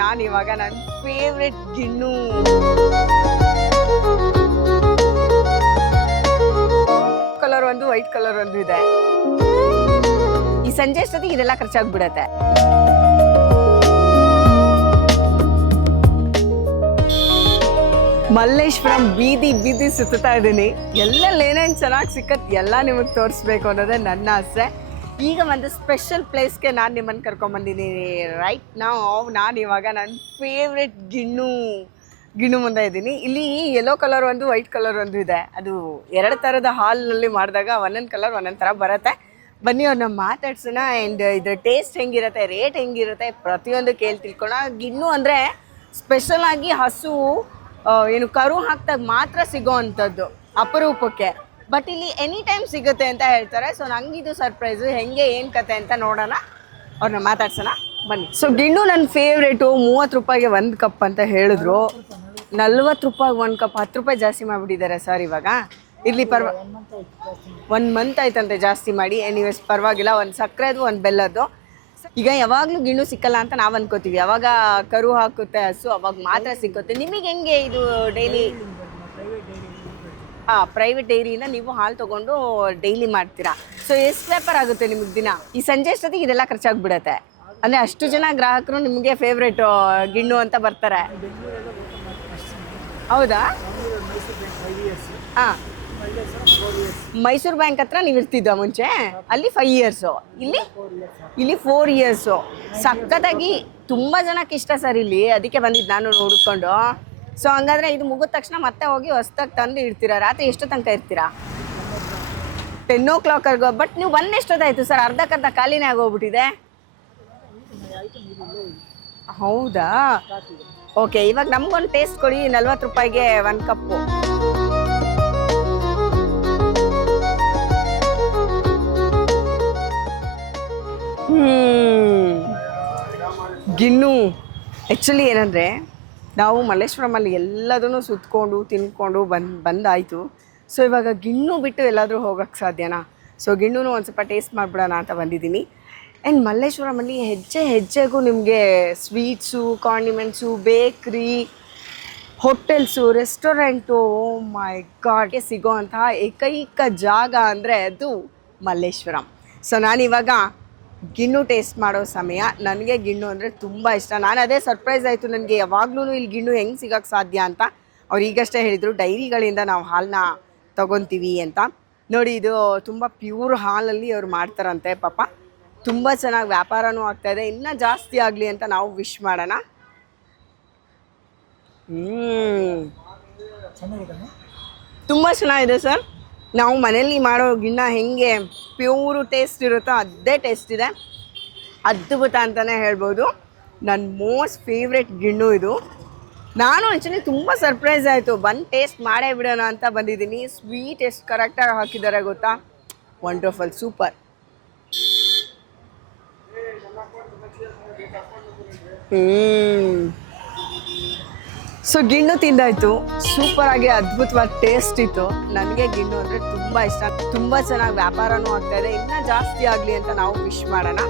ನಾನು ಇವಾಗ ನನ್ನ ಫೇವ್ರೆಟ್ ಗಿಣ್ಣು ಕಲರ್ ಒಂದು ವೈಟ್ ಕಲರ್ ಒಂದು ಇದೆ. ಈ ಸಂಜೆ ಅಷ್ಟೊತ್ತಿಗೆ ಇದೆಲ್ಲ ಖರ್ಚಾಗ್ಬಿಡತ್ತೆ. ಮಲ್ಲೇಶ್ವರಂ ಬೀದಿ ಬೀದಿ ಸುತ್ತಾ ಇದ್ದೀನಿ. ಎಲ್ಲೆಲ್ಲಿ ಏನೇನು ಚೆನ್ನಾಗಿ ಸಿಕ್ಕತ್ತೆ ಎಲ್ಲ ನಿಮಗೆ ತೋರಿಸ್ಬೇಕು ಅನ್ನೋದೇ ನನ್ನ ಆಸೆ. ಈಗ ಒಂದು ಸ್ಪೆಷಲ್ ಪ್ಲೇಸ್ಗೆ ನಾನು ನಿಮ್ಮನ್ನು ಕರ್ಕೊಂಬಂದಿದ್ದೀನಿ. ರೈಟ್ ನಾನು ಇವಾಗ ನನ್ನ ಫೇವ್ರೆಟ್ ಗಿಣ್ಣು ಮುಂದೆ ಇದ್ದೀನಿ. ಇಲ್ಲಿ ಯೆಲ್ಲೋ ಕಲರ್ ಒಂದು ವೈಟ್ ಕಲರ್ ಒಂದು ಇದೆ. ಅದು ಎರಡು ಥರದ ಹಾಲ್ನಲ್ಲಿ ಮಾಡಿದಾಗ ಒಂದೊಂದು ಕಲರ್ ಒಂದೊಂದು ಥರ ಬರುತ್ತೆ. ಬನ್ನಿ ಅವ್ರನ್ನ ಮಾತಾಡ್ಸೋಣ. ಆ್ಯಂಡ್ ಇದ್ರ ಟೇಸ್ಟ್ ಹೆಂಗಿರುತ್ತೆ, ರೇಟ್ ಹೆಂಗಿರುತ್ತೆ, ಪ್ರತಿಯೊಂದು ಕೇಳಿ ತಿಳ್ಕೊಳ್ಳೋಣ. ಗಿಣ್ಣು ಅಂದರೆ ಸ್ಪೆಷಲ್ ಆಗಿ ಹಸು ಏನು ಕರು ಹಾಕ್ದಾಗ ಮಾತ್ರ ಸಿಗೋ ಅಂಥದ್ದು ಅಪರೂಪಕ್ಕೆ. ಬಟ್ ಇಲ್ಲಿ ಎನಿ ಟೈಮ್ ಸಿಗುತ್ತೆ ಅಂತ ಹೇಳ್ತಾರೆ. ಸೊ ನಂಗಿದು ಸರ್ಪ್ರೈಸು. ಹೆಂಗೆ ಏನು ಕತೆ ಅಂತ ನೋಡೋಣ, ಅವ್ರನ್ನ ಮಾತಾಡ್ಸೋಣ ಬನ್ನಿ. ಸೊ ಗಿಣ್ಣು ನನ್ನ ಫೇವ್ರೇಟು. 30 ರೂಪಾಯಿಗೆ 1 ಕಪ್ ಅಂತ ಹೇಳಿದ್ರು. 40 ರೂಪಾಯಿಗೆ 1 ಕಪ್, 10 ರೂಪಾಯಿ ಜಾಸ್ತಿ ಮಾಡಿಬಿಟ್ಟಿದ್ದಾರೆ ಸರ್ ಇವಾಗ. ಇಲ್ಲಿ 1 ಮಂತ್ ಆಯ್ತಂತೆ ಜಾಸ್ತಿ ಮಾಡಿ. ಎನಿವೇಸ್ ಪರವಾಗಿಲ್ಲ. ಒಂದು ಸಕ್ಕರೆದು ಒಂದು ಬೆಲ್ಲದ್ದು. ಈಗ ಯಾವಾಗಲೂ ಗಿಣ್ಣು ಸಿಕ್ಕಲ್ಲ ಅಂತ ನಾವು ಅನ್ಕೋತೀವಿ. ಯಾವಾಗ ಕರು ಹಾಕುತ್ತೆ ಹಸು ಅವಾಗ ಮಾತ್ರ ಸಿಕ್ಕುತ್ತೆ. ನಿಮಗೆ ಹೆಂಗೆ ಇದು ಡೈಲಿ? ಪ್ರೈವೇಟ್ ಡೈರಿಯಿಂದ ನೀವು ಹಾಲು ತೊಗೊಂಡು ಡೈಲಿ ಮಾಡ್ತೀರಾ. ಸೊ ಎಷ್ಟು ವ್ಯಾಪಾರ ಆಗುತ್ತೆ ನಿಮಗೆ ದಿನ? ಈ ಸಂಜೆ ಅಷ್ಟೊತ್ತಿಗೆ ಇದೆಲ್ಲ ಖರ್ಚಾಗ್ಬಿಡತ್ತೆ. ಅಂದರೆ ಅಷ್ಟು ಜನ ಗ್ರಾಹಕರು ನಿಮಗೆ ಫೇವ್ರೇಟು ಗಿಣ್ಣು ಅಂತ ಬರ್ತಾರೆ. ಹೌದಾ? ಹಾಂ, ಮೈಸೂರು ಬ್ಯಾಂಕ್ ಹತ್ರ ನೀವು ಇರ್ತಿದ್ದ ಮುಂಚೆ? ಅಲ್ಲಿ 5 ಇಯರ್ಸು, ಇಲ್ಲಿ 4 ಇಯರ್ಸು. ಸಖತ್ತಾಗಿ ತುಂಬ ಜನಕ್ಕೆ ಇಷ್ಟ ಸರ್ ಇಲ್ಲಿ. ಅದಕ್ಕೆ ಬಂದಿದ್ದು ನಾನು ಹುಡ್ಕೊಂಡು. ಸೊ ಹಂಗಾದ್ರೆ ಇದು ಮುಗಿದ ತಕ್ಷಣ ಮತ್ತೆ ಹೋಗಿ ಹೊಸ್ದಾಗಿ ತಂದು ಇಡ್ತೀರಾ? ರಾತ್ರಿ ಎಷ್ಟು ತನಕ ಇರ್ತೀರಾ? 10 o'clock. ಬಟ್ ನೀವು ಎಷ್ಟೊತ್ತಾಯ್ತು ಸರ್? ಅರ್ಧಕ್ಕರ್ಧ ಖಾಲಿನೇ ಆಗೋಗ್ಬಿಟ್ಟಿದೆ. ಹೌದಾ? ಓಕೆ, ಇವಾಗ ನಮ್ಗೊಂದು ಟೇಸ್ಟ್ ಕೊಡಿ. 40 ರೂಪಾಯಿಗೆ 1 ಕಪ್ಪು. ಗಿಣ್ಣು ಆ್ಯಕ್ಚುಲಿ ಏನಂದರೆ, ನಾವು ಮಲ್ಲೇಶ್ವರಮಲ್ಲಿ ಎಲ್ಲದನ್ನು ಸುತ್ತಕೊಂಡು ತಿನ್ಕೊಂಡು ಬಂದಾಯಿತು. ಸೊ ಇವಾಗ ಗಿಣ್ಣು ಬಿಟ್ಟು ಎಲ್ಲಾದರೂ ಹೋಗೋಕ್ಕೆ ಸಾಧ್ಯನಾ? ಸೊ ಗಿಣ್ಣು ಒಂದು ಸ್ವಲ್ಪ ಟೇಸ್ಟ್ ಮಾಡಿಬಿಡೋಣ ಅಂತ ಬಂದಿದ್ದೀನಿ. ಆ್ಯಂಡ್ ಮಲ್ಲೇಶ್ವರಮಲ್ಲಿ ಹೆಜ್ಜೆಗೂ ನಿಮಗೆ ಸ್ವೀಟ್ಸು, ಕಾಂಡಿಮೆಂಟ್ಸು, ಬೇಕ್ರಿ, ಹೋಟೆಲ್ಸು, ರೆಸ್ಟೋರೆಂಟು, ಓ ಮೈ ಗಾಡ್ಗೆ ಸಿಗೋ ಅಂತಹ ಏಕೈಕ ಜಾಗ ಅಂದರೆ ಅದು ಮಲ್ಲೇಶ್ವರಂ. ಸೊ ನಾನಿವಾಗ ಗಿಣ್ಣು ಟೇಸ್ಟ್ ಮಾಡೋ ಸಮಯ. ನನಗೆ ಗಿಣ್ಣು ಅಂದರೆ ತುಂಬ ಇಷ್ಟ. ನಾನು ಅದೇ ಸರ್ಪ್ರೈಸ್ ಆಯಿತು ನನಗೆ, ಯಾವಾಗಲೂ ಇಲ್ಲಿ ಗಿಣ್ಣು ಹೆಂಗೆ ಸಿಗೋಕ್ಕೆ ಸಾಧ್ಯ ಅಂತ. ಅವ್ರು ಈಗಷ್ಟೇ ಹೇಳಿದರು ಡೈರಿಗಳಿಂದ ನಾವು ಹಾಲನ್ನ ತೊಗೊತೀವಿ ಅಂತ. ನೋಡಿ, ಇದು ತುಂಬ ಪ್ಯೂರ್ ಹಾಲಲ್ಲಿ ಅವ್ರು ಮಾಡ್ತಾರಂತೆ. ಪಾಪ ತುಂಬ ಚೆನ್ನಾಗಿ ವ್ಯಾಪಾರನೂ ಆಗ್ತಾಯಿದೆ. ಇನ್ನೂ ಜಾಸ್ತಿ ಆಗಲಿ ಅಂತ ನಾವು ವಿಶ್ ಮಾಡೋಣ. ತುಂಬ ಚೆನ್ನಾಗಿದೆ ಸರ್. ನಾವು ಮನೇಲಿ ಮಾಡೋ ಗಿಣ್ಣ ಹೆಂಗೆ ಪ್ಯೂರು ಟೇಸ್ಟ್ ಇರುತ್ತೋ ಅದೇ ಟೇಸ್ಟ್ ಇದೆ. ಅದ್ಭುತ ಅಂತಲೇ ಹೇಳ್ಬೋದು. ನನ್ನ ಮೋಸ್ಟ್ ಫೇವ್ರೆಟ್ ಗಿಣ್ಣು ಇದು. ನಾನು ಆ್ಯಕ್ಚುಲಿ ತುಂಬ ಸರ್ಪ್ರೈಸ್ ಆಯಿತು. ಬಂದು ಟೇಸ್ಟ್ ಮಾಡೇ ಬಿಡೋಣ ಅಂತ ಬಂದಿದ್ದೀನಿ. ಸ್ವೀಟ್ ಎಷ್ಟು ಕರೆಕ್ಟಾಗಿ ಹಾಕಿದ್ದಾರೆ ಗೊತ್ತಾ? Wonderful, super. ಸೊ ಗಿಣ್ಣು ತಿಂದಾಯ್ತು. ಸೂಪರಾಗಿ ಅದ್ಭುತವಾದ ಟೇಸ್ಟ್ ಇತ್ತು. ನನಗೆ ಗಿಣ್ಣು ಅಂದರೆ ತುಂಬ ಇಷ್ಟ. ತುಂಬ ಚೆನ್ನಾಗಿ ವ್ಯಾಪಾರನೂ ಆಗ್ತಾಯಿದೆ. ಇನ್ನೂ ಜಾಸ್ತಿ ಆಗಲಿ ಅಂತ ನಾವು ವಿಶ್ ಮಾಡೋಣ.